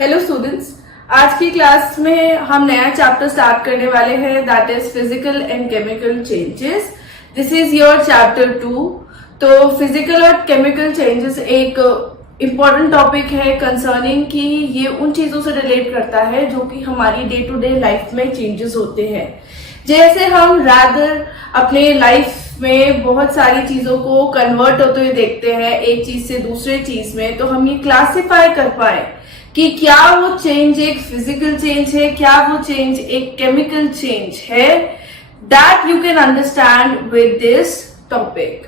Hello students, आज की class में हम नया चैप्टर स्टार्ट करने वाले हैं, that is physical and chemical changes. This is your chapter 2। तो फिजिकल और केमिकल चेंजेस एक इम्पॉर्टेंट टॉपिक है कंसर्निंग कि ये उन चीजों से रिलेट करता है जो कि हमारी डे टू डे लाइफ में चेंजेस होते हैं। जैसे हम रादर अपने लाइफ में बहुत सारी चीजों को कन्वर्ट होते हुए देखते हैं एक चीज से दूसरे चीज में, तो हम ये क्लासिफाई कर पाए कि क्या वो चेंज एक फिजिकल चेंज है, क्या वो चेंज एक केमिकल चेंज है। That you can understand with this topic.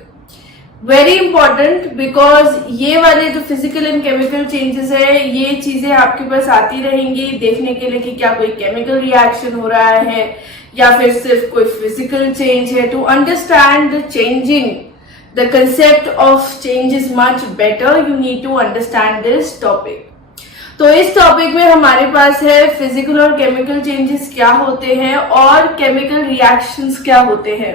Very important, because ये वाले जो फिजिकल एंड केमिकल चेंजेस है, ये चीजें आपके पास आती रहेंगी देखने के लिए कि क्या कोई केमिकल रिएक्शन हो रहा है या फिर सिर्फ कोई फिजिकल चेंज है। To understand the changing, the concept of change is much better, you need to understand this topic. तो इस टॉपिक में हमारे पास है फिजिकल और केमिकल चेंजेस क्या होते हैं और केमिकल रिएक्शंस क्या होते हैं।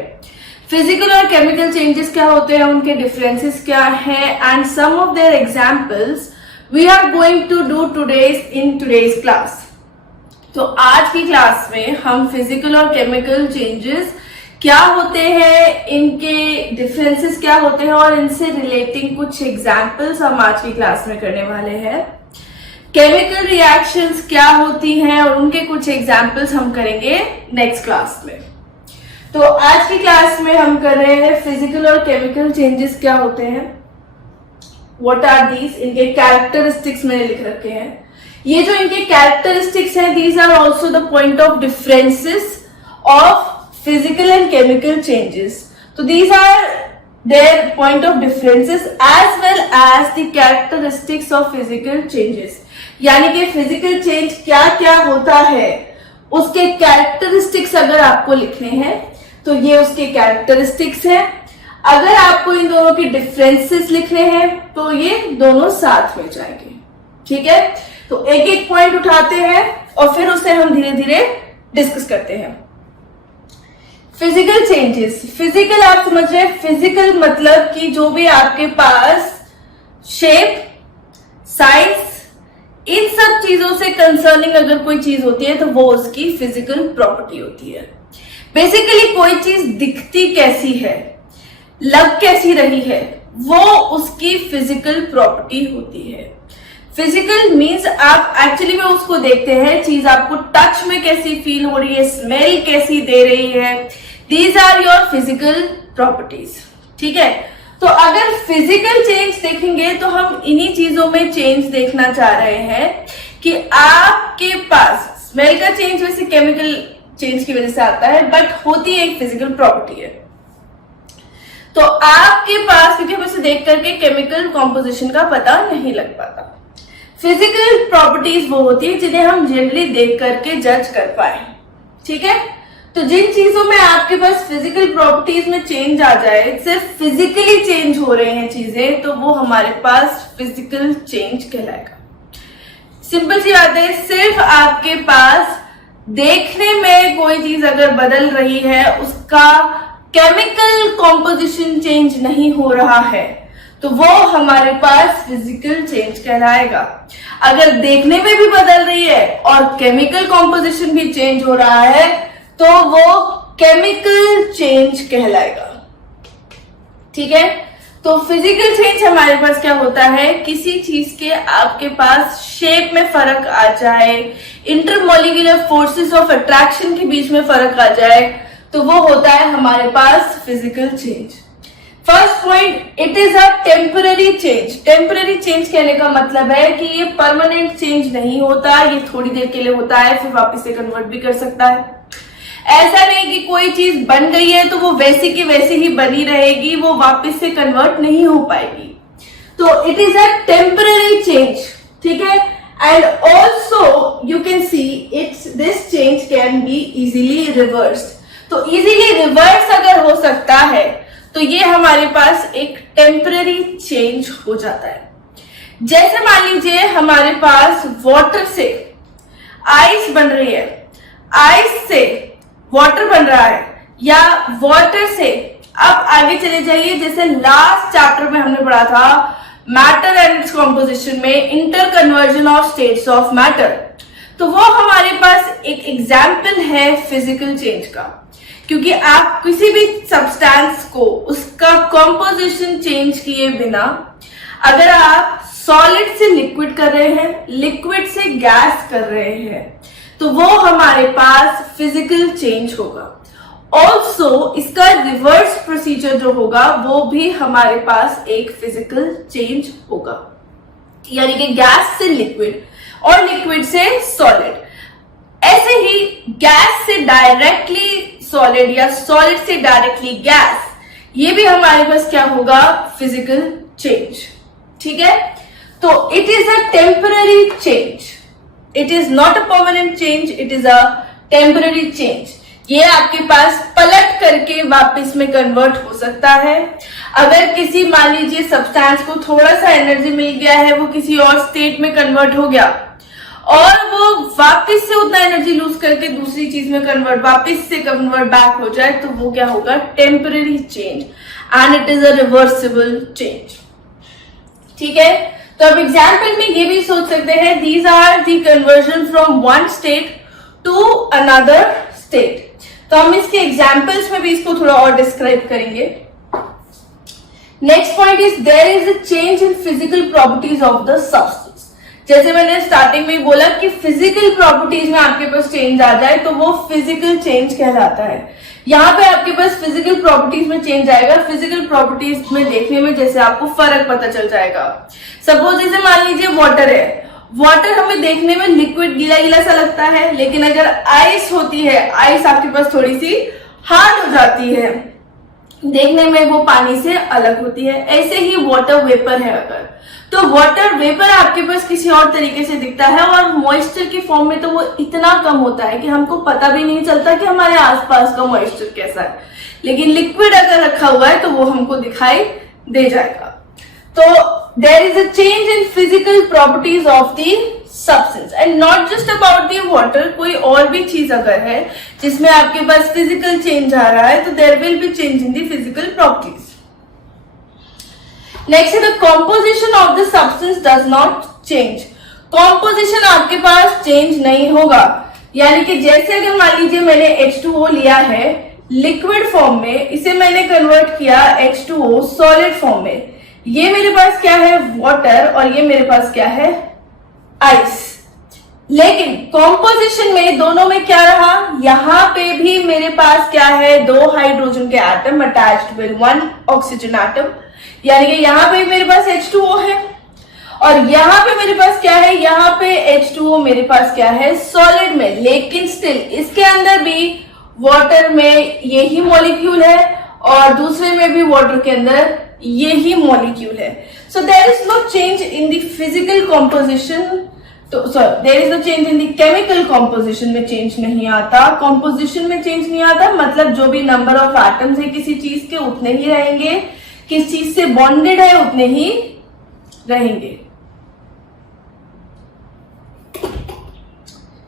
फिजिकल और केमिकल चेंजेस क्या होते हैं, उनके डिफरेंसेस क्या हैं, and some of their examples we are going to do today's class. तो आज की क्लास में हम फिजिकल और केमिकल चेंजेस क्या होते हैं, इनके डिफरेंसेस क्या होते हैं और इनसे रिलेटिंग कुछ एग्जाम्पल्स हम आज की क्लास में करने वाले हैं। केमिकल रिएक्शंस क्या होती हैं और उनके कुछ एग्जाम्पल्स हम करेंगे नेक्स्ट क्लास में। तो आज की क्लास में हम कर रहे हैं फिजिकल और केमिकल चेंजेस क्या होते हैं, व्हाट आर दीज, इनके कैरेक्टरिस्टिक्स मैंने लिख रखे हैं। ये जो इनके कैरेक्टरिस्टिक्स हैं, these are also the point of differences of physical and chemical changes. तो these are their point of differences as well as the characteristics of physical changes। यानी कि फिजिकल चेंज क्या क्या होता है उसके कैरेक्टरिस्टिक्स अगर आपको लिखने हैं तो ये उसके कैरेक्टरिस्टिक्स हैं। अगर आपको इन दोनों के डिफरेंसेस लिखने हैं तो ये दोनों साथ में जाएंगे। ठीक है, तो एक एक पॉइंट उठाते हैं और फिर उसे हम धीरे धीरे डिस्कस करते हैं। फिजिकल चेंजेस, फिजिकल आप समझ रहे हैं, फिजिकल मतलब कि जो भी आपके पास शेप, साइज, इन सब चीजों से कंसर्निंग अगर कोई चीज होती है तो वो उसकी फिजिकल प्रॉपर्टी होती है। बेसिकली कोई चीज दिखती कैसी है, लग कैसी रही है, वो उसकी फिजिकल प्रॉपर्टी होती है। फिजिकल मीन्स आप एक्चुअली में उसको देखते हैं, चीज आपको टच में कैसी फील हो रही है, स्मेल कैसी दे रही है, these are your physical properties. ठीक है, तो अगर फिजिकल चेंज देखेंगे तो हम इन्हीं चीजों में चेंज देखना चाह रहे हैं कि आपके पास स्मेल का चेंज वैसे केमिकल चेंज की वजह से आता है, बट होती एक फिजिकल प्रॉपर्टी है। तो आपके पास, क्योंकि हम इसे देख करके केमिकल कॉम्पोजिशन का पता नहीं लग पाता, फिजिकल प्रॉपर्टीज वो होती है जिन्हें हम जनरली देख करके जज कर पाए। ठीक है, तो जिन चीजों में आपके पास फिजिकल प्रॉपर्टीज में चेंज आ जाए, सिर्फ फिजिकली चेंज हो रहे हैं चीजें, तो वो हमारे पास फिजिकल चेंज कहलाएगा। सिंपल सी बात है, सिर्फ आपके पास देखने में कोई चीज अगर बदल रही है, उसका केमिकल कॉम्पोजिशन चेंज नहीं हो रहा है, तो वो हमारे पास फिजिकल चेंज कहलाएगा। अगर देखने में भी बदल रही है और केमिकल कॉम्पोजिशन भी चेंज हो रहा है तो वो केमिकल चेंज कहलाएगा। ठीक है, तो फिजिकल चेंज हमारे पास क्या होता है, किसी चीज के आपके पास शेप में फर्क आ जाए, इंटरमोलिकुलर फोर्सेस ऑफ अट्रैक्शन के बीच में फर्क आ जाए, तो वो होता है हमारे पास physical change. First point, it is a temporary change. Temporary change कहने का मतलब है कि ये परमानेंट चेंज नहीं होता, ये थोड़ी देर के लिए होता है, फिर वापस से कन्वर्ट भी कर सकता है। ऐसा नहीं कि कोई चीज बन गई है तो वो वैसी की वैसी ही बनी रहेगी, वो वापस से कन्वर्ट नहीं हो पाएगी। तो it is a temporary change. ठीक है, and also you can see it's this change can be easily reversed. तो इजीली रिवर्स अगर हो सकता है तो ये हमारे पास एक टेम्पररी चेंज हो जाता है। जैसे मान लीजिए हमारे पास वाटर से आइस बन रही है, आइस से वाटर बन रहा है, या वाटर से अब आगे चले जाइए, जैसे लास्ट चैप्टर में हमने पढ़ा था मैटर एंड इट्स कॉम्पोजिशन में inter conversion of states of matter. तो वो हमारे पास एक एग्जाम्पल है फिजिकल चेंज का, क्योंकि आप किसी भी सब्सटेंस को उसका कॉम्पोजिशन चेंज किए बिना अगर आप सॉलिड से लिक्विड कर रहे हैं, लिक्विड से गैस कर रहे हैं, तो वो हमारे पास फिजिकल चेंज होगा। ऑल्सो इसका रिवर्स प्रोसीजर जो होगा वो भी हमारे पास एक फिजिकल चेंज होगा, यानी कि गैस से लिक्विड और लिक्विड से सॉलिड। ऐसे ही गैस से डायरेक्टली सॉलिड या सॉलिड से डायरेक्टली गैस, ये भी हमारे पास क्या होगा, फिजिकल चेंज। ठीक है, तो it is a temporary change, it is not a permanent change, it is a temporary change. ये आपके पास पलट करके वापस में कन्वर्ट हो सकता है। अगर किसी मान लीजिए सब्सटेंस को थोड़ा सा एनर्जी मिल गया है, वो किसी और स्टेट में कन्वर्ट हो गया और वो वापस से उतना एनर्जी लूज करके दूसरी चीज में वापस से कन्वर्ट बैक हो जाए, तो वो क्या होगा, temporary change and it is a reversible change. ठीक है, तो अब एग्जाम्पल में ये भी सोच सकते हैं, these are the conversion from one state to another state. तो हम इसके एग्जाम्पल्स में भी इसको थोड़ा और डिस्क्राइब करेंगे। Next point is there is a change in physical properties of the substance. जैसे मैंने स्टार्टिंग में बोला कि फिजिकल प्रॉपर्टीज में आपके पास चेंज आ जाए तो वो फिजिकल चेंज कहलाता है। यहाँ पे आपके पास फिजिकल प्रॉपर्टीज में चेंज आएगा। फिजिकल प्रॉपर्टीज में देखने में जैसे आपको फर्क पता चल जाएगा। सपोज जैसे मान लीजिए वाटर है, वाटर हमें देखने में लिक्विड गीला गीला सा लगता है, लेकिन अगर आइस होती है, आइस आपके पास थोड़ी सी हार्ड हो जाती है, देखने में वो पानी से अलग होती है। ऐसे ही वाटर वेपर है, अगर तो वाटर वेपर आपके पास किसी और तरीके से दिखता है और मॉइस्चर की फॉर्म में तो वो इतना कम होता है कि हमको पता भी नहीं चलता कि हमारे आसपास का मॉइस्चर कैसा है, लेकिन लिक्विड अगर रखा हुआ है तो वो हमको दिखाई दे जाएगा। तो there is a change in physical properties of the substance and not just about the water। कोई और भी चीज अगर है जिसमें आपके पास फिजिकल चेंज आ रहा है तो there will be change in the physical properties। Next है the composition of the substance does not change। composition आपके पास चेंज नहीं होगा, यानी कि जैसे अगर मान लीजिए मैंने H2O लिया है लिक्विड फॉर्म में, इसे मैंने कन्वर्ट किया H2O सॉलिड फॉर्म में, ये मेरे पास क्या है, वाटर, और ये मेरे पास क्या है, आइस। लेकिन कॉम्पोजिशन में दोनों में क्या रहा, यहां पे भी मेरे पास क्या है, दो हाइड्रोजन के atom attached with one oxygen atom, यानी कि यहां पे मेरे पास H2O है और यहां पे मेरे पास क्या है, यहां पे H2O मेरे पास क्या है, सॉलिड में, लेकिन स्टिल इसके अंदर भी वाटर में यही मॉलिक्यूल है और दूसरे में भी वाटर के अंदर यही मॉलिक्यूल है। So there is no change in the physical composition, तो there is no change in the chemical composition में चेंज नहीं आता, कॉम्पोजिशन में चेंज नहीं आता, मतलब जो भी नंबर ऑफ एटम्स है किसी चीज के उतने ही रहेंगे, किस चीज से बॉन्डेड है उतने ही रहेंगे।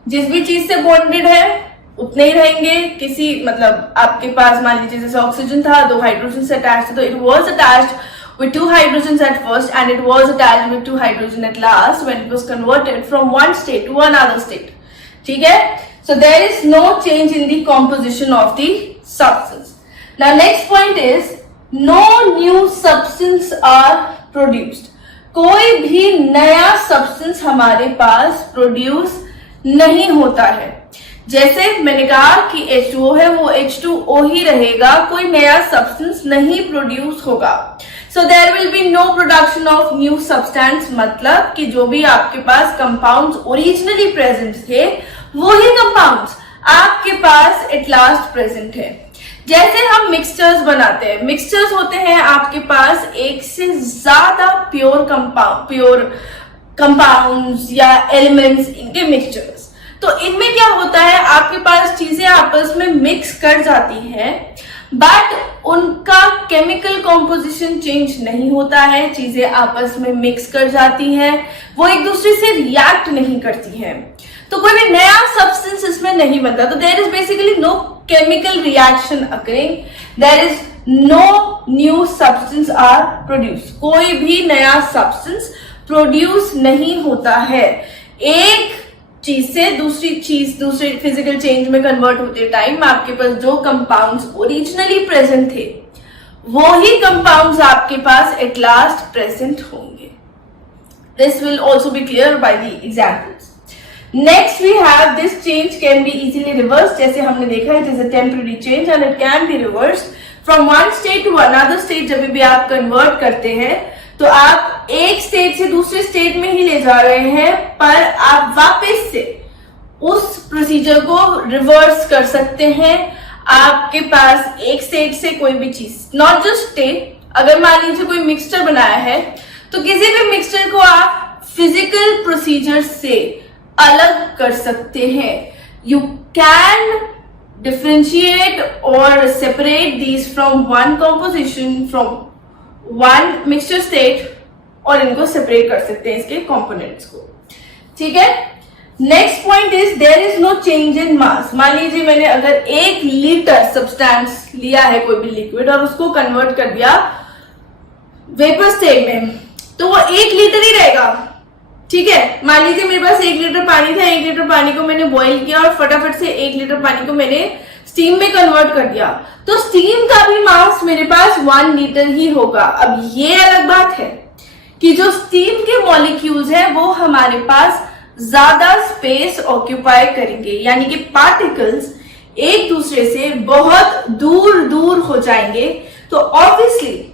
जिस भी चीज से बॉन्डेड है उतने ही रहेंगे। किसी मतलब आपके पास मान लीजिए जैसे ऑक्सीजन था, दो हाइड्रोजन से अटैच्ड, तो it was attached with two hydrogens at first and it was attached with two hydrogen at last when it was converted from one state to another state। ठीक है, so there is no change in the composition of the substance। Now next point is no new substance are produced। कोई भी नया substance हमारे पास produce नहीं होता है। जैसे मैंने कहा कि H2O है वो H2O ही रहेगा, कोई नया सब्सटेंस नहीं प्रोड्यूस होगा। So there will be no production of new substance, मतलब कि जो भी आपके पास कंपाउंड्स ओरिजिनली प्रेजेंट थे वही कंपाउंड्स आपके पास एट लास्ट प्रेजेंट है। जैसे हम मिक्सचर्स बनाते हैं, मिक्सचर्स होते हैं आपके पास एक से ज्यादा प्योर कंपाउंड्स या एलिमेंट्स, इनके मिक्सचर्स। तो इनमें क्या होता है, आपके पास चीजें आपस में मिक्स कर जाती हैं बट उनका केमिकल कॉम्पोजिशन चेंज नहीं होता है, चीजें आपस में मिक्स कर जाती हैं, वो एक दूसरे से रिएक्ट नहीं करती हैं। तो कोई भी नया सब्सटेंस इसमें नहीं बनता, तो there is basically no chemical reaction occurring, there is no new substance are produce, कोई भी नया सब्सटेंस प्रोड्यूस नहीं होता है। एक चीज से दूसरे फिजिकल चेंज में कन्वर्ट होते टाइम आपके पास जो कंपाउंड्स ओरिजिनली प्रेजेंट थे वो ही कंपाउंड्स आपके पास एट लास्ट प्रेजेंट होंगे। This will also be clear by the examples. Next we have this change can be easily reverse, जैसे हमने देखा it is a temporary change and it can be reversed from one state to another state. जब भी आप convert करते हैं तो आप एक स्टेट से दूसरे स्टेट में ही ले जा रहे हैं, पर आप वापस से उस प्रोसीजर को रिवर्स कर सकते हैं। आपके पास एक स्टेट से कोई भी चीज, नॉट जस्ट स्टेट, अगर मान लीजिए कोई मिक्सचर बनाया है तो किसी भी मिक्सचर को आप फिजिकल प्रोसीजर से अलग कर सकते हैं। यू कैन डिफरेंशिएट और separate these from one composition, from one mixture state, और इनको सेपरेट कर सकते हैं इसके कंपोनेंट्स को। ठीक है, next point is there is no change in mass. मान लीजिए मैंने अगर 1 लीटर सब्सटेंस लिया है कोई भी लिक्विड और उसको कन्वर्ट कर दिया वेपर स्टेट में, तो वो 1 लीटर ही रहेगा। ठीक है, मान लीजिए मेरे पास 1 लीटर पानी था, 1 लीटर पानी को मैंने बॉईल किया और फटाफट से 1 लीटर पानी को मैंने स्टीम में कन्वर्ट कर दिया, तो स्टीम का भी मास मेरे पास 1 लीटर ही होगा। अब ये अलग बात है कि जो स्टीम के मॉलिक्यूल्स हैं वो हमारे पास ज्यादा स्पेस ऑक्यूपाई करेंगे, यानी कि पार्टिकल्स एक दूसरे से बहुत दूर दूर हो जाएंगे, तो ऑब्वियसली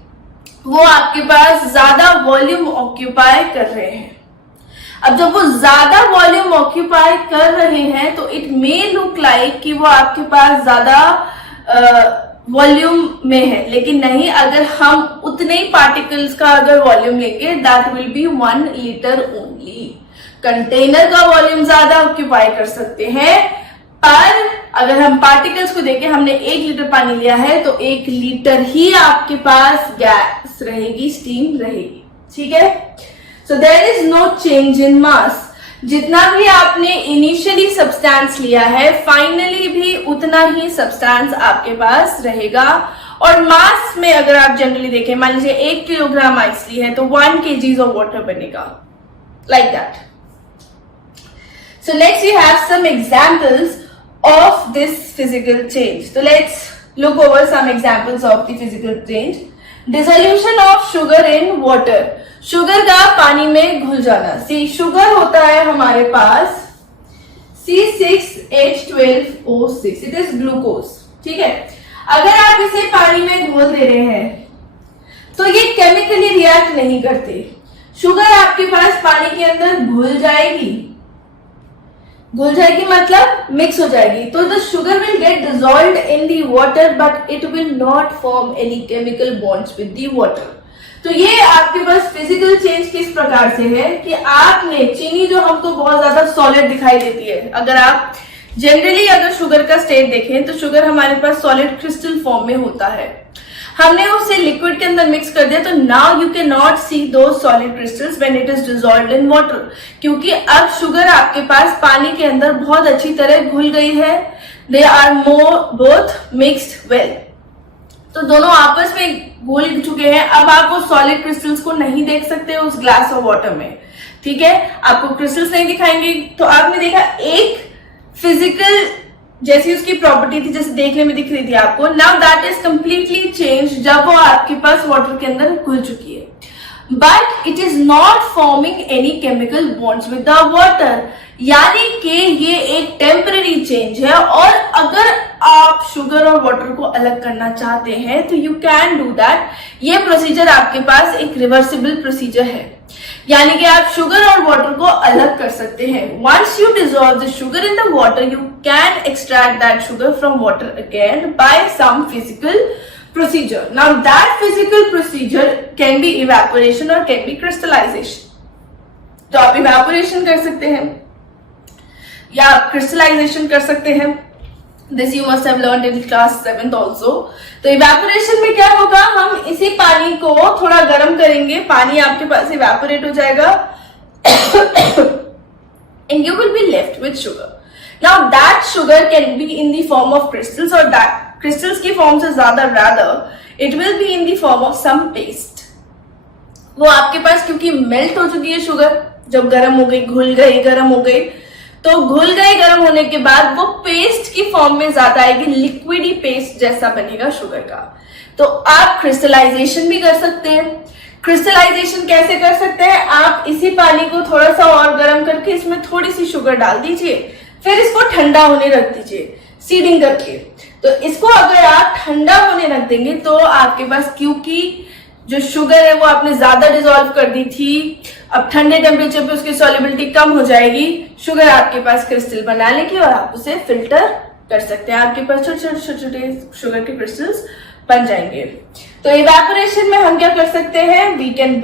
वो आपके पास ज्यादा वॉल्यूम ऑक्यूपाई कर रहे हैं। अब जब वो ज्यादा वॉल्यूम ऑक्यूपाई कर रहे हैं तो इट मे लुक लाइक कि वो आपके पास ज्यादा वॉल्यूम में है, लेकिन नहीं। अगर हम उतने ही पार्टिकल्स का अगर वॉल्यूम लेंगे that will be 1 litre only. Container का वॉल्यूम ज्यादा ऑक्यूपाई कर सकते हैं, पर अगर हम पार्टिकल्स को देखें, हमने 1 लीटर पानी लिया है तो 1 लीटर ही आपके पास गैस रहेगी, स्टीम रहेगी। ठीक है, so there is no change in mass. जितना भी आपने इनिशियली सब्सटेंस लिया है फाइनली भी उतना ही सब्सटेंस आपके पास रहेगा। और मास में अगर आप जनरली देखें, मान लीजिए 1 किलोग्राम आइस ली है तो 1 kg ऑफ वाटर बनेगा, like that. So next we have some examples of this physical change. तो let's look over some examples of the physical change. Dissolution of sugar in water, sugar का पानी में घुल जाना। सी sugar होता है हमारे पास C6H12O6, इट इज ग्लूकोज। ठीक है, अगर आप इसे पानी में घोल दे रहे हैं तो ये केमिकली रिएक्ट नहीं करते। शुगर आपके पास पानी के अंदर घुल जाएगी मतलब मिक्स हो जाएगी, तो the sugar will get dissolved in the water but it will not form any chemical bonds with the water. तो ये आपके पास फिजिकल चेंज किस प्रकार से है कि आपने चीनी, जो हमको बहुत ज्यादा सॉलिड दिखाई देती है, अगर आप जनरली अगर शुगर का स्टेट देखें तो शुगर हमारे पास सॉलिड क्रिस्टल फॉर्म में होता है, हमने उसे लिक्विड के अंदर मिक्स कर दिया, तो नाउ यू कैन नॉट सी दो solid crystals when it is dissolved in water, क्योंकि अब शुगर आपके पास पानी के अंदर बहुत अच्छी तरह घुल गई है। They are both mixed well, तो दोनों आपस में घुल चुके हैं। अब आप वो सॉलिड क्रिस्टल्स को नहीं देख सकते उस ग्लास ऑफ वाटर में। ठीक है, आपको क्रिस्टल्स नहीं दिखाएंगे। तो आपने देखा एक फिजिकल जैसी उसकी प्रॉपर्टी थी, जैसे देखने में दिख रही थी आपको, now that is completely change जब वो आपके पास वाटर के अंदर घुल चुकी है, but it is not forming any chemical bonds with the water, यानी कि ये एक टेम्पररी चेंज है। और अगर आप शुगर और वाटर को अलग करना चाहते हैं तो यू कैन डू दैट। ये प्रोसीजर आपके पास एक रिवर्सिबल प्रोसीजर है, यानी कि आप शुगर और वाटर को अलग कर सकते हैं। Once you dissolve the sugar in the water you can extract that sugar from water again by some physical procedure. Now that physical procedure can be evaporation or can be crystallization. तो आप evaporation कर सकते हैं या crystallization कर सकते हैं। This you must have learned in class 7th also. तो evaporation में क्या होगा, हम इसी पानी को थोड़ा गर्म करेंगे, पानी आपके पास evaporate हो जाएगा and you will be left with sugar. Now that sugar can be in the form of crystals, or that crystals की form से ज्यादा rather it will be in the form of some paste. वो आपके पास क्योंकि melt हो चुकी है sugar, जब गर्म हो गई, घुल गई, गर्म हो गई, तो घुल गए गर्म होने के बाद वो पेस्ट की फॉर्म में ज्यादा आएगी, लिक्विडी पेस्ट जैसा बनेगा शुगर का. तो आप क्रिस्टलाइजेशन भी कर सकते हैं. क्रिस्टलाइजेशन कैसे कर सकते हैं? आप इसी पानी को थोड़ा सा और गर्म करके इसमें थोड़ी सी शुगर डाल दीजिए, फिर इसको ठंडा होने रख दीजिए सीडिंग करके. तो इसको अगर आप ठंडा होने रख देंगे तो आपके पास, क्योंकि जो शुगर है वो आपने ज्यादा डिसॉल्व कर दी थी, अब ठंडे टेम्परेचर पे उसकी सॉल्युबिलिटी कम हो जाएगी, शुगर आपके पास क्रिस्टल बना लेगी और आप उसे फिल्टर कर सकते हैं. आपके पास छोटे छोटे छोटे शुगर के क्रिस्टल्स बन जाएंगे. तो इवेपोरेशन में हम क्या कर सकते हैं? वी कैन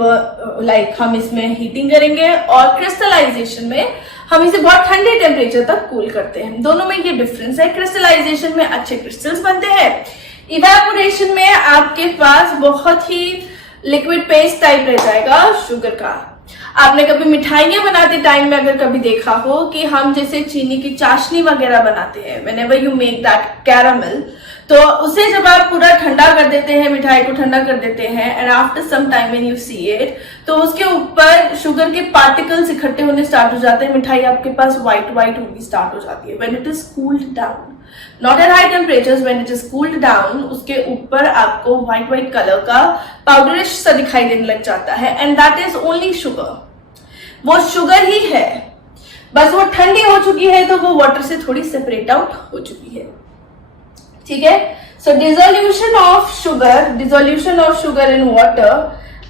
हम इसमें हीटिंग करेंगे, और क्रिस्टलाइजेशन में हम इसे बहुत ठंडे टेम्परेचर तक कूल करते हैं. दोनों में ये डिफरेंस है. क्रिस्टलाइजेशन में अच्छे क्रिस्टल्स बनते हैं, इवेपोरेशन में आपके पास बहुत ही लिक्विड पेस्ट टाइप रह जाएगा शुगर का. आपने कभी मिठाइयां बनाते टाइम में अगर कभी देखा हो कि हम जैसे चीनी की चाशनी वगैरह बनाते हैं, whenever you make that caramel, तो उसे जब आप पूरा ठंडा कर देते हैं, मिठाई को ठंडा कर देते हैं, and after some time when you see it, तो उसके ऊपर शुगर के पार्टिकल्स इकट्ठे होने स्टार्ट हो जाते हैं, मिठाई आपके पास व्हाइट व्हाइट होगी स्टार्ट हो जाती है. When it is cooled down, not at high temperatures, when it is cooled down, उसके ऊपर आपको व्हाइट व्हाइट कलर का पाउडरिश सा दिखाई देने लग जाता है, and that is only sugar. वो शुगर ही है, बस वो ठंडी हो चुकी है तो वो वाटर से थोड़ी सेपरेट आउट हो चुकी है. ठीक है. So dissolution of sugar in water,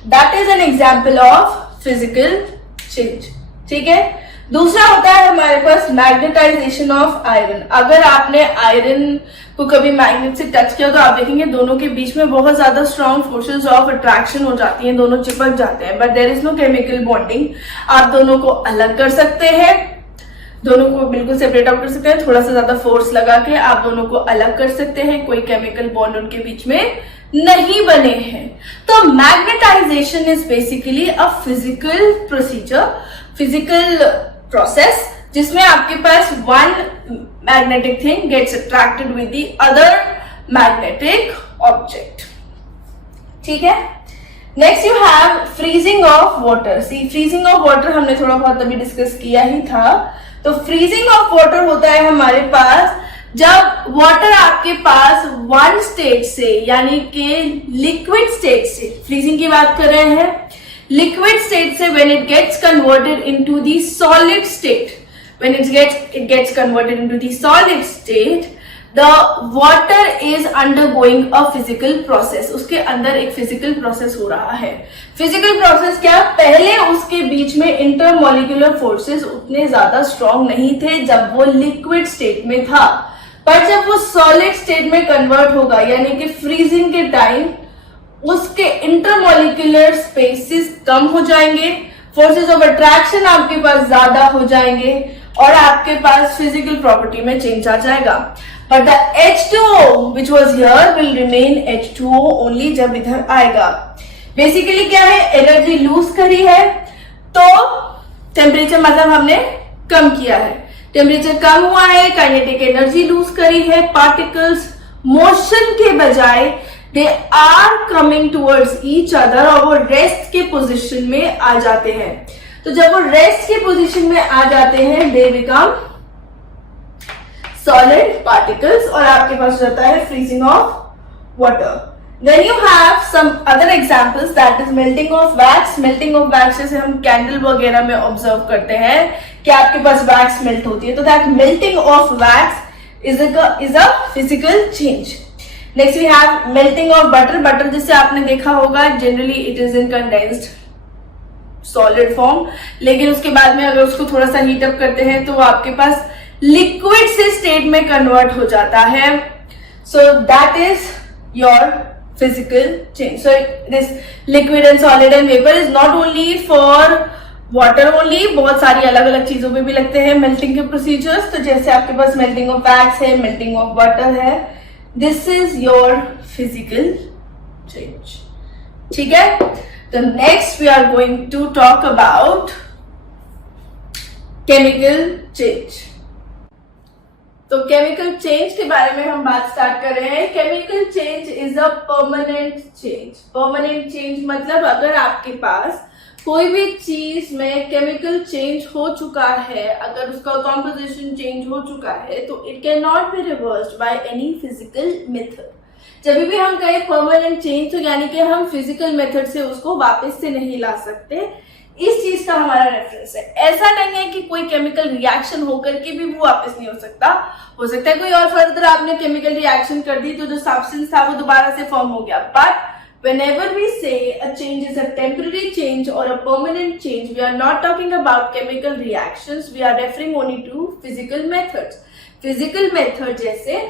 that is an example of physical change. ठीक है. दूसरा होता है हमारे पास मैग्नेटाइजेशन ऑफ आयरन. अगर आपने आयरन को कभी मैग्नेट से टच किया तो आप देखेंगे दोनों के बीच में बहुत ज्यादा स्ट्रॉन्ग फोर्सेस ऑफ अट्रैक्शन हो जाती हैं, दोनों चिपक जाते हैं, but there is no chemical bonding. आप दोनों को अलग कर सकते हैं, दोनों को बिल्कुल सेपरेट आउट कर सकते हैं, थोड़ा सा ज्यादा फोर्स लगा के आप दोनों को अलग कर सकते हैं, कोई केमिकल बॉन्ड उनके बीच में नहीं बने हैं. तो magnetization is basically a physical procedure, physical process, जिसमें आपके पास one magnetic thing gets attracted with the other magnetic object. ठीक है. Next you have freezing of water. See, freezing of water हमने थोड़ा बहुत अभी डिस्कस किया ही था. तो फ्रीजिंग ऑफ वाटर होता है हमारे पास जब वाटर आपके पास वन स्टेट से, यानी कि लिक्विड स्टेट से, फ्रीजिंग की बात कर रहे हैं, लिक्विड स्टेट से when it gets converted into the solid state, when it gets converted into the solid state, the water is undergoing a physical process. उसके अंदर एक फिजिकल प्रोसेस हो रहा है. फिजिकल प्रोसेस क्या? पहले उसके बीच में इंटरमोलिकुलर फोर्सेस उतने ज्यादा स्ट्रॉन्ग नहीं थे जब वो लिक्विड स्टेट में था, पर जब वो सॉलिड स्टेट में कन्वर्ट होगा, यानी कि फ्रीजिंग के टाइम उसके इंटरमोलिकुलर स्पेसेस कम हो जाएंगे, फोर्सेस ऑफ अट्रैक्शन आपके पास ज्यादा हो जाएंगे, और आपके पास फिजिकल प्रॉपर्टी में चेंज आ जाएगा. But the H2O which was here will remain H2O only जब इधर आएगा. बेसिकली क्या है? एनर्जी लूज करी है, तो टेम्परेचर मतलब हमने कम किया है, टेम्परेचर कम हुआ है, काइनेटिक एनर्जी लूज करी है, पार्टिकल्स मोशन के बजाय they are coming towards each other, और वो रेस्ट के पोजिशन में आ जाते हैं. तो जब वो रेस्ट के पोजिशन में आ जाते हैं, दे बिकम सॉलिड पार्टिकल्स, और आपके पास रहता है freezing of water. Then you have some other examples, that is melting of wax. Melting of wax जैसे हम कैंडल वगैरह में ऑब्जर्व करते हैं कि आपके पास वैक्स मेल्ट होती है, तो that melting of wax is a physical change. Next we have melting of butter. Butter जिसे आपने देखा होगा, generally it is in condensed solid form, लेकिन उसके बाद में अगर उसको थोड़ा सा हीट अप करते हैं तो वो आपके पास लिक्विड से स्टेट में कन्वर्ट हो जाता है. So that is your physical change. So this liquid and solid and vapour is not only for water only, बहुत सारी अलग अलग चीजों में भी लगते हैं मेल्टिंग के प्रोसीजर्स. तो जैसे आपके पास मेल्टिंग ऑफ वैक्स है, मेल्टिंग ऑफ बटर है, this is your physical change. ठीक है. तो next we are going to talk about chemical change. तो केमिकल चेंज के बारे में हम बात स्टार्ट कर रहे हैं। Chemical change is a permanent change. Permanent change मतलब अगर आपके पास कोई भी चीज में केमिकल चेंज हो चुका है, अगर उसका कॉम्पोजिशन चेंज हो चुका है, तो it can not be reversed by any physical method. जब भी हम कहें परमानेंट चेंज, तो यानी कि हम फिजिकल मेथड से उसको वापस से नहीं ला सकते। इस चीज का हमारा रेफरेंस है। ऐसा नहीं है कि कोई केमिकल रिएक्शन होकर के भी वो वापस नहीं हो सकता। हो सकता है कोई और फर्दर आपने केमिकल रिएक्शन कर दी तो जो सब्सटेंस था वो दोबारा से फॉर्म हो गया। But whenever we say a change is a temporary change or a permanent change, we are not talking about chemical reactions, we are referring only to physical methods. Physical method जैसे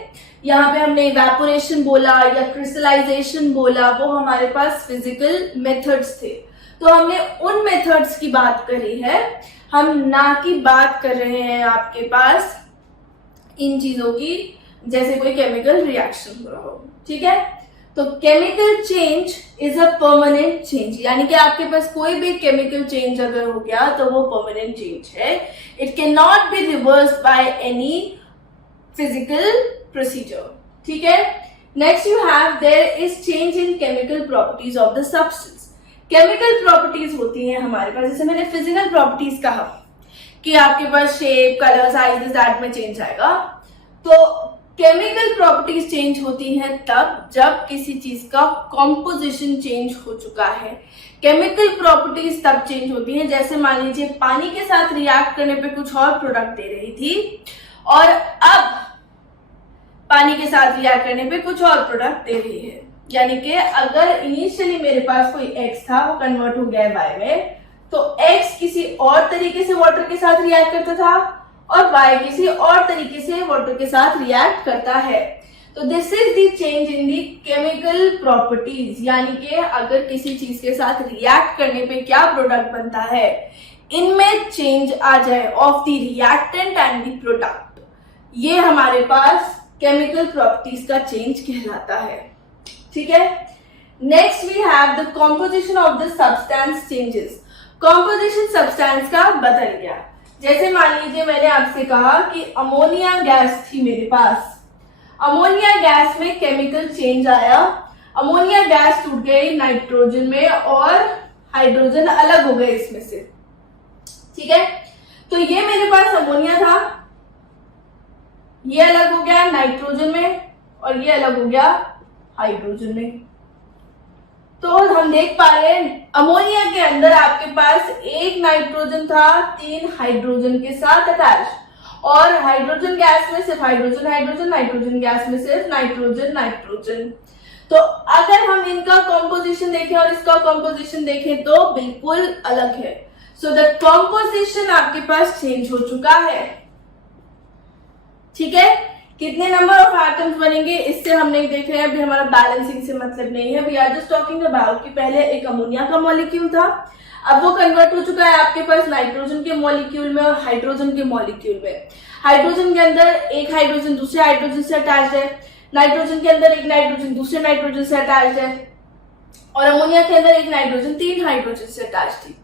यहाँ पे हमने evaporation बोला या crystallization बोला, वो हमारे पास physical methods थे। तो हमने उन methods की बात करी है, हम ना की बात कर रहे हैं आपके पास इन चीजों की जैसे कोई केमिकल रिएक्शन हो रहा हो। ठीक है, तो chemical change is a permanent change, यानी कि आपके पास कोई भी केमिकल चेंज अगर हो गया तो वो परमानेंट चेंज है। It can not be reversed by any physical procedure. ठीक है, next you have their is change in chemical properties of the substance. Chemical properties होती हैं हमारे पास, जैसे मैंने फिजिकल प्रॉपर्टीज कहा कि आपके पास shape, colour, size, this that में चेंज आएगा। तो केमिकल प्रॉपर्टीज चेंज होती हैं तब जब किसी चीज का कॉम्पोजिशन चेंज हो चुका है। केमिकल प्रॉपर्टीज तब चेंज होती हैं, जैसे मान लीजिए पानी के साथ रिएक्ट करने पे कुछ और प्रोडक्ट दे रही थी और अब पानी के साथ रिएक्ट करने पे कुछ और प्रोडक्ट दे रही है। यानी कि अगर इनिशियली मेरे पास कोई एक्स था, वो कन्वर्ट हो गया वाई में, तो एक्स किसी और तरीके से वाटर के साथ रिएक्ट करता था और y किसी और तरीके से वाटर के साथ रिएक्ट करता है। तो this is the change in the chemical properties, यानी कि अगर किसी चीज के साथ रिएक्ट करने पे क्या प्रोडक्ट बनता है, इनमें चेंज आ जाए of the reactant and the product, ये हमारे पास केमिकल प्रॉपर्टीज का चेंज कहलाता है। ठीक है, next we have the composition of the substance changes. Composition substance का बदल गया। जैसे मान लीजिए मैंने आपसे कहा कि अमोनिया गैस थी मेरे पास, अमोनिया गैस में केमिकल चेंज आया, अमोनिया गैस टूट गई नाइट्रोजन में और हाइड्रोजन अलग हो गए इसमें से। ठीक है, तो ये मेरे पास अमोनिया था, ये अलग हो गया नाइट्रोजन में और ये अलग हो गया हाइड्रोजन में। तो हम देख पा रहे हैं अमोनिया के अंदर आपके पास एक नाइट्रोजन था 3 हाइड्रोजन के साथ अटैच, और हाइड्रोजन गैस में सिर्फ हाइड्रोजन हाइड्रोजन, नाइट्रोजन गैस में सिर्फ नाइट्रोजन नाइट्रोजन। तो अगर हम इनका कॉम्पोजिशन देखें और इसका कॉम्पोजिशन देखें तो बिल्कुल अलग है। सो द कॉम्पोजिशन आपके पास चेंज हो चुका है। ठीक है, कितने नंबर ऑफ एटम्स बनेंगे इससे हम नहीं देख रहे हैं, अभी हमारा बैलेंसिंग से मतलब नहीं है। We are just talking about कि पहले एक अमोनिया का मॉलिक्यूल था, अब वो कन्वर्ट हो चुका है आपके पास नाइट्रोजन के मॉलिक्यूल में और हाइड्रोजन के मॉलिक्यूल में। हाइड्रोजन के अंदर एक हाइड्रोजन दूसरे हाइड्रोजन से अटैच्ड है, नाइट्रोजन के अंदर एक नाइट्रोजन दूसरे नाइट्रोजन से अटैच्ड है, और अमोनिया के अंदर एक नाइट्रोजन 3 हाइड्रोजन से अटैच्ड थी।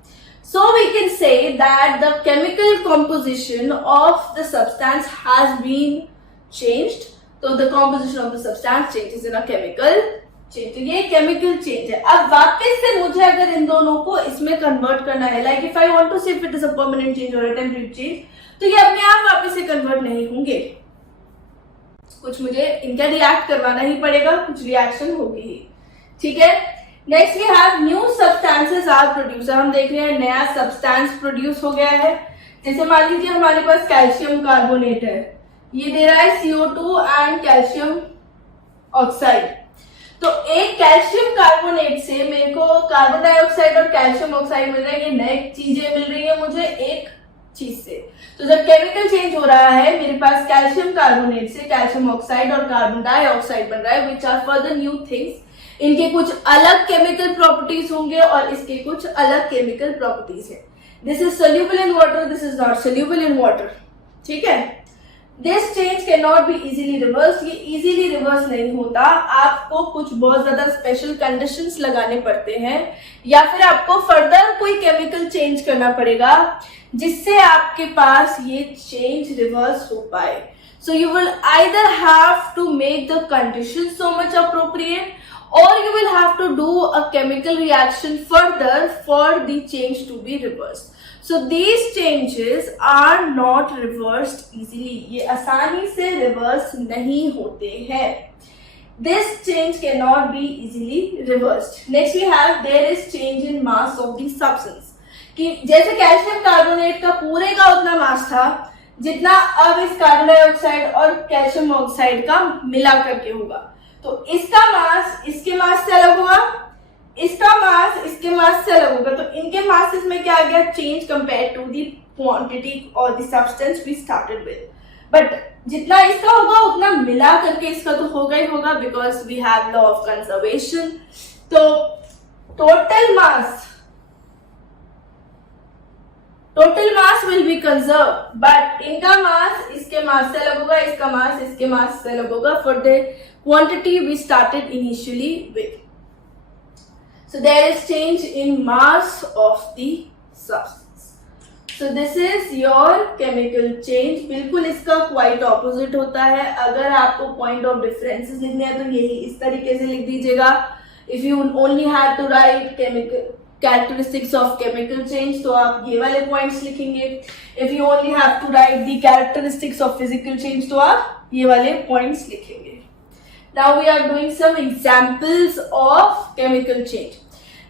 So we can say that the chemical composition of the substance has been changed. So the composition of the substance changes in a chemical change. तो ये chemical change है। अब वापस से मुझे अगर इन दोनों को इसमें convert करना है, like if I want to see if it is a permanent change or a temporary change, तो ये अपने आप वापस से convert नहीं होंगे, कुछ मुझे इनका रिएक्ट करवाना ही पड़ेगा, कुछ रिएक्शन होगी ही। ठीक है, next we have new substances are produce. हम देख रहे हैं नया सब्सटेंस प्रोड्यूस हो गया है। जैसे मान लीजिए हमारे पास कैल्शियम कार्बोनेट है, ये दे रहा है CO2 एंड कैल्शियम ऑक्साइड। तो एक कैल्शियम कार्बोनेट से मेरे को कार्बन डाइऑक्साइड और कैल्शियम ऑक्साइड मिल रहे हैं, ये नई चीजें मिल रही है मुझे एक चीज से। तो जब केमिकल चेंज हो रहा है, मेरे पास कैल्शियम कार्बोनेट से कैल्शियम ऑक्साइड और कार्बन डाइऑक्साइड बन रहा है, which are further new things. इनके कुछ अलग केमिकल प्रॉपर्टीज होंगे और इसके कुछ अलग केमिकल प्रॉपर्टीज है। This is soluble in water, this is not soluble in water. ठीक है, this change can not be easily reverse. ये इजीली रिवर्स नहीं होता, आपको कुछ बहुत ज्यादा स्पेशल कंडीशंस लगाने पड़ते हैं, या फिर आपको फर्दर कोई केमिकल चेंज करना पड़ेगा जिससे आपके पास ये चेंज रिवर्स हो पाए। So you will either have to make the conditions so much appropriate, or you will have to do a chemical reaction further for the change to be reversed. So these changes are not reversed easily. ये आसानी से reverse नहीं होते हैं. This change cannot be easily reversed. Next we have there is change in mass of the substance. कि जैसे calcium carbonate का पूरे का उतना मास था जितना अब इस कार्बन डाइऑक्साइड और कैल्शियम ऑक्साइड का मिला करके होगा, तो इसका मास इसके मास से अलग होगा, इसका मास इसके मास से अलग होगा. तो इनके मासेस में क्या आ गया? Change compare to the quantity और the substance we started with. But जितना इसका होगा उतना मिला करके इसका तो होगा ही होगा, because we have law of conservation. तो total mass will be conserve, but इनका मास इसके मास से अलग होगा, इसका मास इसके मास से अलग होगा for the quantity we started initially with. So there is change in mass of the substance. So this is your chemical change. बिल्कुल इसका quite opposite होता है. अगर आपको point of differences लिखने हैं तो यही इस तरीके से लिख दीजिएगा. If you only had to write chemical characteristics of chemical change तो आप ये वाले points लिखेंगे. If you only have to write the characteristics of physical change तो आप ये वाले points लिखेंगे. Now we are doing some examples of chemical change.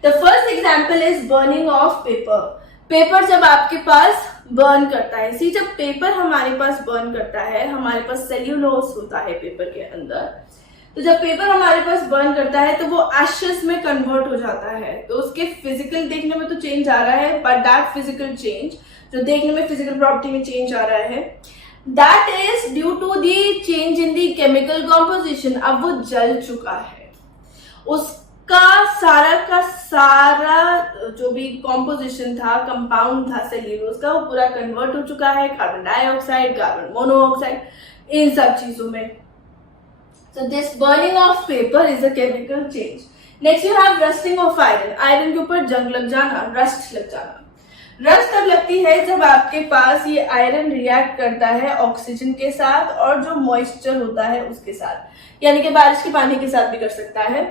The first example is burning of paper. Paper जब आपके पास बर्न करता है, सी जब पेपर हमारे पास बर्न करता है, हमारे पास सेल्यूलोज होता है पेपर के अंदर, तो जब पेपर हमारे पास बर्न करता है तो वो एशेस में कन्वर्ट हो जाता है. तो उसके फिजिकल देखने में तो चेंज आ रहा है, बट दैट फिजिकल चेंज जो देखने में फिजिकल प्रॉपर्टी में चेंज आ रहा है, that is due to the change in the chemical composition. अब वो जल चुका है, उसका सारा का सारा जो भी कॉम्पोजिशन था, कंपाउंड था सेल्यूलोज का, वो पूरा कन्वर्ट हो चुका है कार्बन डाइऑक्साइड, कार्बन मोनोऑक्साइड, इन सब चीजों में. So this burning of paper is a chemical change. Next you have rusting of iron. Iron के ऊपर जंग लग जाना, रस्ट लग जाना. रस्ट तब लगती है जब आपके पास ये आयरन रिएक्ट करता है ऑक्सीजन के साथ और जो मॉइस्चर होता है उसके साथ, यानी कि बारिश के पानी के साथ भी कर सकता है.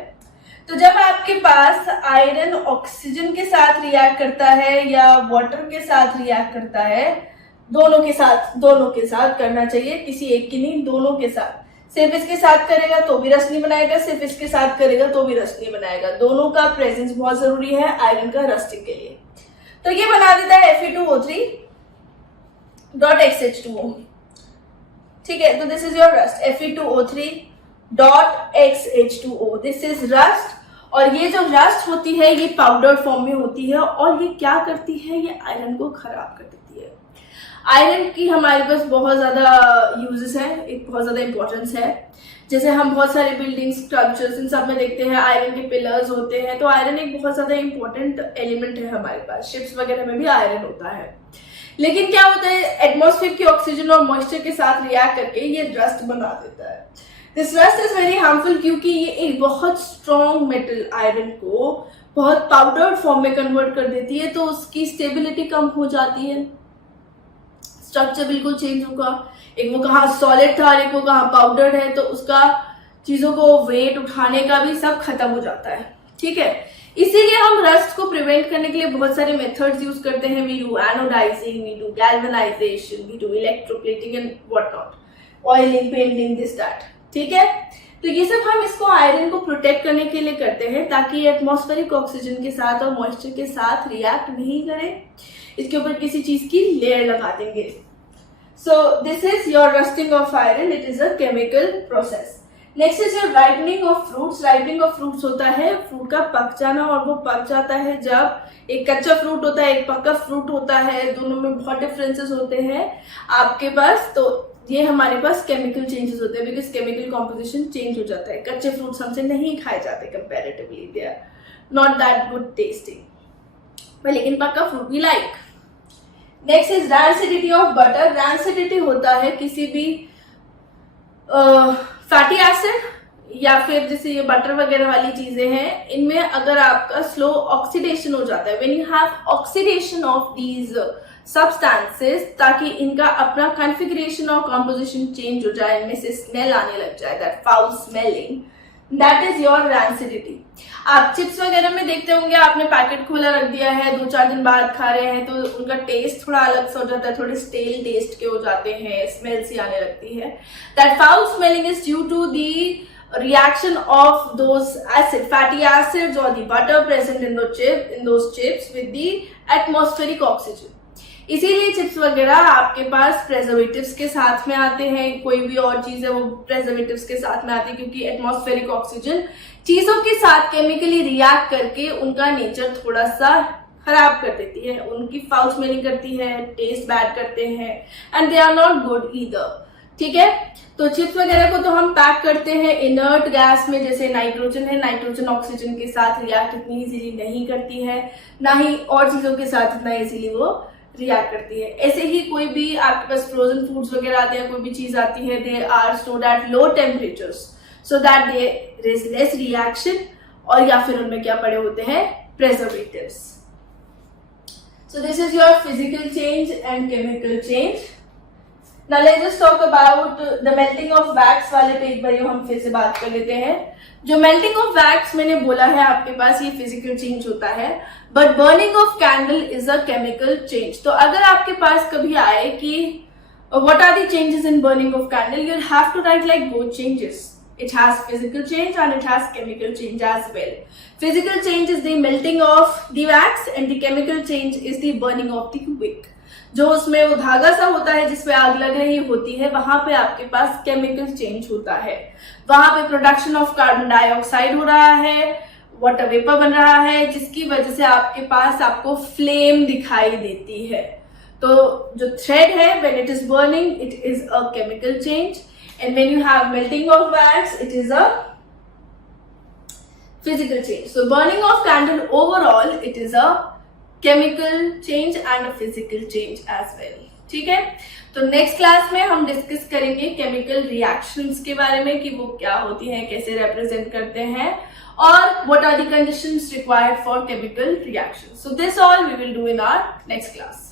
तो जब आपके पास आयरन ऑक्सीजन के साथ रिएक्ट करता है या वाटर के साथ रिएक्ट करता है, दोनों के साथ करना चाहिए, किसी एक की नहीं, दोनों के साथ. सिर्फ इसके साथ करेगा तो भी रस्ट नहीं बनाएगा, सिर्फ इसके साथ करेगा तो भी रस्ट नहीं बनाएगा. दोनों का प्रेजेंस बहुत जरूरी है आयरन का रस्टिंग के लिए. तो ये बना देता है Fe2O3 डॉट XH2O. ठीक है, तो this is your rust, Fe2O3 dot XH2O. This is rust. और ये जो रस्ट होती है ये पाउडर फॉर्म में होती है, और ये क्या करती है? ये आयरन को खराब कर देती है. आयरन की हमारे पास बहुत ज्यादा यूजेस है, एक बहुत ज्यादा इंपॉर्टेंस है. जैसे हम बहुत सारे बिल्डिंग स्ट्रक्चर्स इन सब में देखते हैं आयरन के पिलर्स होते हैं, तो आयरन एक बहुत ज्यादा इंपॉर्टेंट एलिमेंट है हमारे पास. शिप्स वगैरह में भी आयरन होता है. लेकिन क्या होता है, एटमॉस्फेयर के ऑक्सीजन और मॉइस्चर के साथ रिएक्ट करके ये रस्ट बना देता है. This rust is very harmful क्योंकि ये एक बहुत स्ट्रॉन्ग मेटल आयरन को बहुत पाउडर्ड फॉर्म में कन्वर्ट कर देती है, तो उसकी स्टेबिलिटी कम हो जाती है, स्ट्रक्चर बिल्कुल चेंज होगा. एक वो कहाँ सॉलिड था और एक वो कहाँ पाउडर्ड है, तो उसका चीजों को वेट उठाने का भी सब खत्म हो जाता है. ठीक है, इसीलिए हम रस्ट को प्रिवेंट करने के लिए बहुत सारे मेथड्स यूज करते हैं. We do anodizing, we do galvanization, we do electroplating and what not, oiling, painting, this that. ठीक है, तो ये सब हम इसको आयरन को प्रोटेक्ट करने के लिए करते हैं ताकि एटमॉस्फेरिक ऑक्सीजन के साथ और मॉइस्चर के साथ रिएक्ट नहीं करे. इसके ऊपर किसी चीज की लेयर लगा देंगे. So this is your rusting of iron. It is a chemical process. Next is your ripening of fruits. Ripening of fruits होता है फ्रूट का पक जाना, और वो पक जाता है जब एक कच्चा फ्रूट होता है, एक पक्का फ्रूट होता है, दोनों में बहुत डिफरेंसेस होते हैं आपके पास. तो ये हमारे पास केमिकल चेंजेस होते हैं बिकॉज केमिकल कॉम्पोजिशन चेंज हो जाता है. कच्चे फ्रूट्स हमसे नहीं खाए जाते comparatively, they are not that good tasting, लेकिन पक्का fruit we like. Next is rancidity of butter. Rancidity होता है किसी भी फैटी एसिड या फिर जैसे ये बटर वगैरह वाली चीजें हैं, इनमें अगर आपका स्लो ऑक्सीडेशन हो जाता है, when you have oxidation of these substances ताकि इनका अपना configuration और composition change हो जाए, इनमें से smell आने लग जाए, that foul smelling, that is your rancidity. आप चिप्स वगैरह में देखते होंगे, आपने पैकेट खोला रख दिया है, 2-4 दिन बाद खा रहे हैं तो उनका टेस्ट थोड़ा अलग सा हो जाता है, थोड़े स्टेल टेस्ट के हो जाते हैं, स्मेल सी आने लगती है. That foul smelling is due to the reaction of those fatty acids or the butter present in those chips with the atmospheric oxygen. इसीलिए चिप्स वगैरह आपके पास प्रेजर्वेटिव्स के साथ में आते हैं, कोई भी और चीज है वो प्रेजर्वेटिव्स के साथ में आती है, क्योंकि एटमॉस्फेरिक ऑक्सीजन चीजों के साथ केमिकली रिएक्ट करके उनका नेचर थोड़ा सा खराब कर देती है, उनकी फाउल स्मेलिंग करती है, टेस्ट बैड करते हैं, and they are not good either. ठीक है, तो चिप्स वगैरह को तो हम पैक करते हैं इनर्ट गैस में, जैसे नाइट्रोजन है, नाइट्रोजन ऑक्सीजन के साथ रिएक्ट इतनी इजीली नहीं करती है, ना ही और चीजों के साथ इतना इजीली वो रिएक्ट करती है. ऐसे ही कोई भी आपके पास फ्रोजन फूड्स वगैरह आते हैं, कोई भी चीज आती है, they are stored at low temperatures so that there is less reaction, और या फिर उनमें क्या पड़े होते हैं, preservatives. So this is your physical change and chemical change. Now let's just talk about the melting of wax वाले पे एक बार हम फिर से बात कर लेते हैं. जो melting of wax मैंने बोला है आपके पास ये physical change होता है, but burning of candle is a chemical change. तो अगर आपके पास कभी आए कि what are the changes in burning of candle, you'll have to write like both changes. It has physical change and it has chemical change as well. Physical change is the melting of the wax and the chemical change is the burning of the wick. जो उसमें वो धागा सा होता है जिसपे आग लग रही होती है, वहां पे आपके पास केमिकल चेंज होता है, वहां पे प्रोडक्शन ऑफ कार्बन डाइऑक्साइड हो रहा है, वाटर वेपर बन रहा है, जिसकी वजह से आपके पास आपको फ्लेम दिखाई देती है. तो जो थ्रेड है, when it is burning it is a chemical change, and when you have melting of wax it is a physical change. So burning of candle overall it is a chemical change and a physical change as well. ठीक है, तो next class में हम discuss करेंगे chemical reactions के बारे में कि वो क्या होती हैं, कैसे रिप्रेजेंट करते हैं, और what are the conditions required for chemical reaction. So this all we will do in our next class.